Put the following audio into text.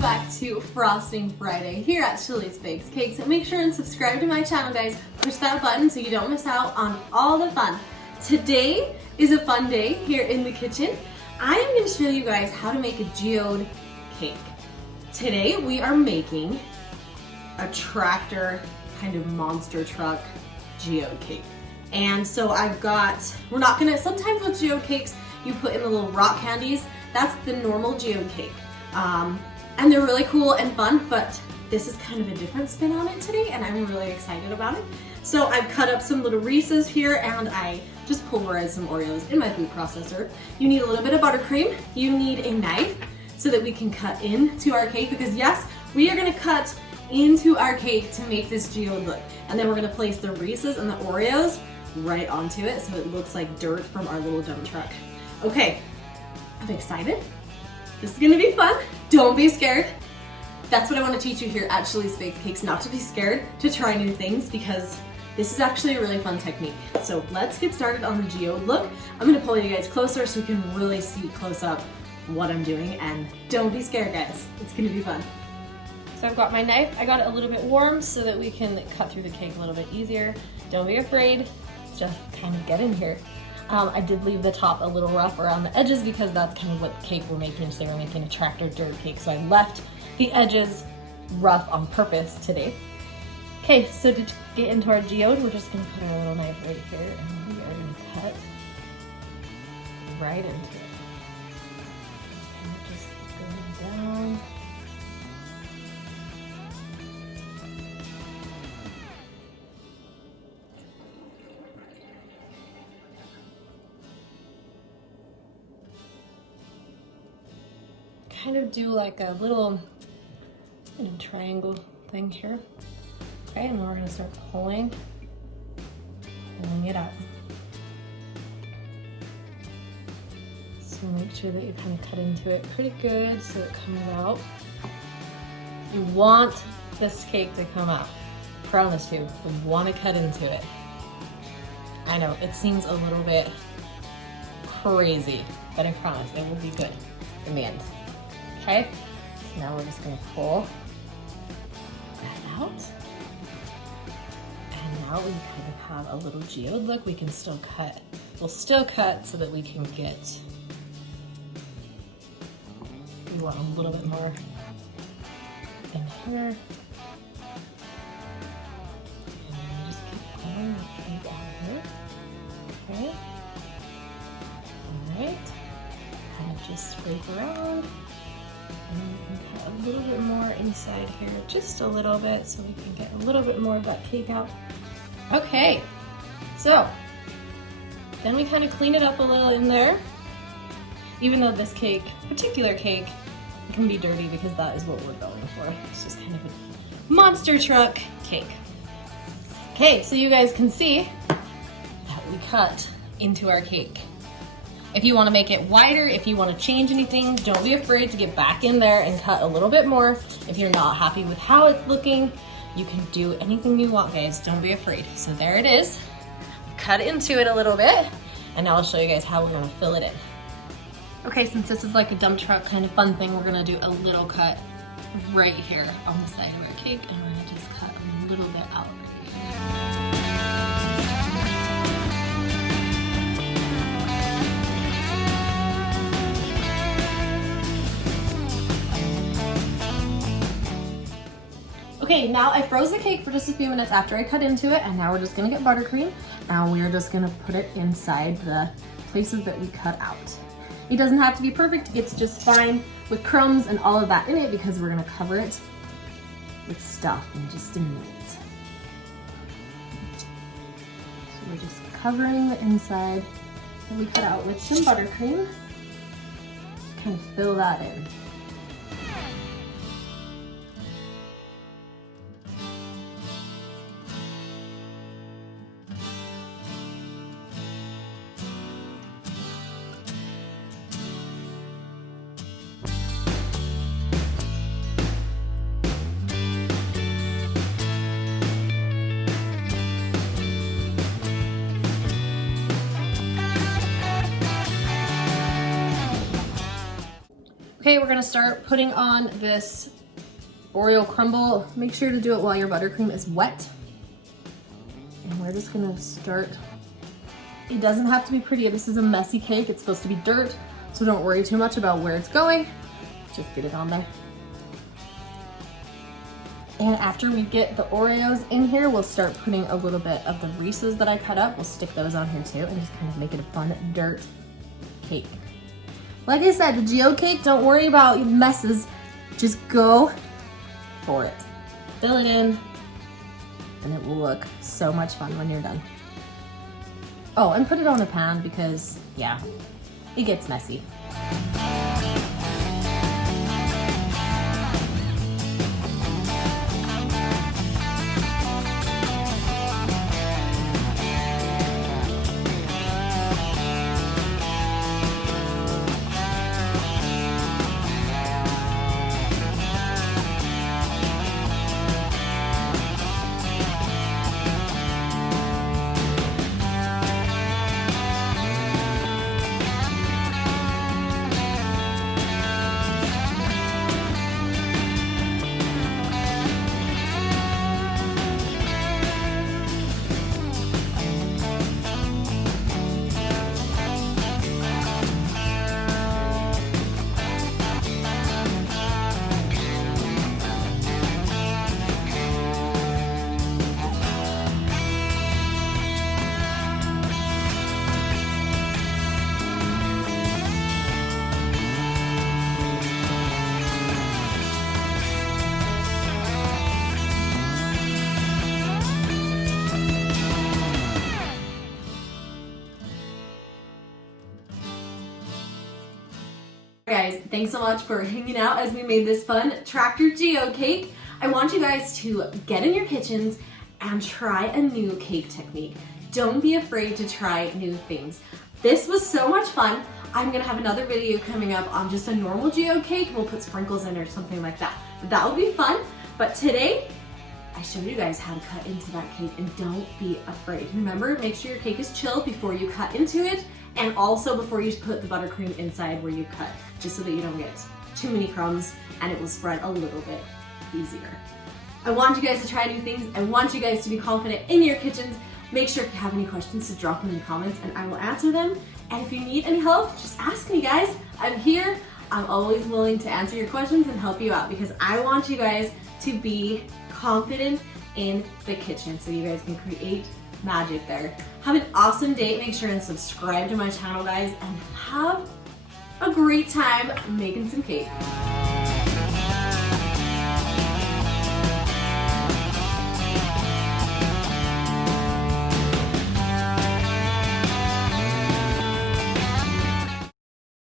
welcome back to Frosting Friday here at CHALEESE Bakes Cakes. And make sure and subscribe to my channel, guys. Push that button so you don't miss out on all the fun. Today is a fun day here in the kitchen. I am going to show you guys how to make a geode cake. Today we are making a tractor kind of monster truck geode cake. And so sometimes with geode cakes, you put in the little rock candies. That's the normal geode cake. And they're really cool and fun, but this is kind of a different spin on it today, and I'm really excited about it. So I've cut up some little Reese's here, and I just pulverized some Oreos in my food processor. You need a little bit of buttercream. You need a knife so that we can cut into our cake, because yes, we are gonna cut into our cake to make this geode look. And then we're gonna place the Reese's and the Oreos right onto it so it looks like dirt from our little dump truck. Okay, I'm excited. This is gonna be fun. Don't be scared. That's what I want to teach you here at CHALEESE Bakes Cakes, not to be scared, to try new things, because this is actually a really fun technique. So let's get started on the geode look. I'm gonna pull you guys closer so you can really see close up what I'm doing, and don't be scared, guys. It's gonna be fun. So I've got my knife. I got it a little bit warm so that we can cut through the cake a little bit easier. Don't be afraid, just kind of get in here. I did leave the top a little rough around the edges because that's kind of what the cake we're making. So we're making a tractor dirt cake. So I left the edges rough on purpose today. Okay, so to get into our geode, we're just gonna put our little knife right here and we are gonna cut right into it. And just going down. Kind of do like a little triangle thing here. Okay, and then we're gonna start pulling it out. So make sure that you kind of cut into it pretty good so it comes out. You want this cake to come out. Promise you, we want to cut into it. I know, it seems a little bit crazy, but I promise it will be good in the end. Okay, so now we're just gonna pull that out. And now we kind of have a little geode look. We can still cut. We'll still cut so that we can get, we want a little bit more in here. And then just keep pulling the cake out here. Okay. All right. Kind of just scrape around. And we can cut a little bit more inside here, just a little bit, so we can get a little bit more of that cake out. Okay, so then we kind of clean it up a little in there. Even though this cake, particular cake, can be dirty because that is what we're going for. It's just kind of a monster truck cake. Okay, so you guys can see that we cut into our cake. If you want to make it wider, if you want to change anything, don't be afraid to get back in there and cut a little bit more. If you're not happy with how it's looking, you can do anything you want, guys. Don't be afraid. So there it is. Cut into it a little bit, and now I'll show you guys how we're going to fill it in. Okay, since this is like a dump truck kind of fun thing, we're going to do a little cut right here on the side of our cake, and we're going to just cut a little bit out right here. Okay, now I froze the cake for just a few minutes after I cut into it, and now we're just gonna get buttercream. Now we're just gonna put it inside the places that we cut out. It doesn't have to be perfect, it's just fine with crumbs and all of that in it because we're gonna cover it with stuff in just a minute. So we're just covering the inside that we cut out with some buttercream. Just kind of fill that in. Okay, we're gonna start putting on this Oreo crumble. Make sure to do it while your buttercream is wet. And we're just gonna start. It doesn't have to be pretty. This is a messy cake. It's supposed to be dirt, so don't worry too much about where it's going. Just get it on there. And after we get the Oreos in here, we'll start putting a little bit of the Reese's that I cut up. We'll stick those on here too and just kind of make it a fun dirt cake. Like I said, the geode cake, don't worry about messes. Just go for it. Fill it in, and it will look so much fun when you're done. Oh, and put it on a pan because, yeah, it gets messy. Guys, thanks so much for hanging out as we made this fun tractor geode cake. I want you guys to get in your kitchens and try a new cake technique. Don't be afraid to try new things. This was so much fun. I'm gonna have another video coming up on just a normal geode cake. We'll put sprinkles in or something like that. That will be fun. But today, I showed you guys how to cut into that cake, and don't be afraid. Remember, make sure your cake is chilled before you cut into it, and also before you put the buttercream inside where you cut, just so that you don't get too many crumbs and it will spread a little bit easier. I want you guys to try new things. I want you guys to be confident in your kitchens. Make sure if you have any questions to drop them in the comments and I will answer them. And if you need any help, just ask me, guys. I'm here. I'm always willing to answer your questions and help you out because I want you guys to be confident in the kitchen so you guys can create magic there. Have an awesome day. Make sure and subscribe to my channel, guys, and have a great time making some cake.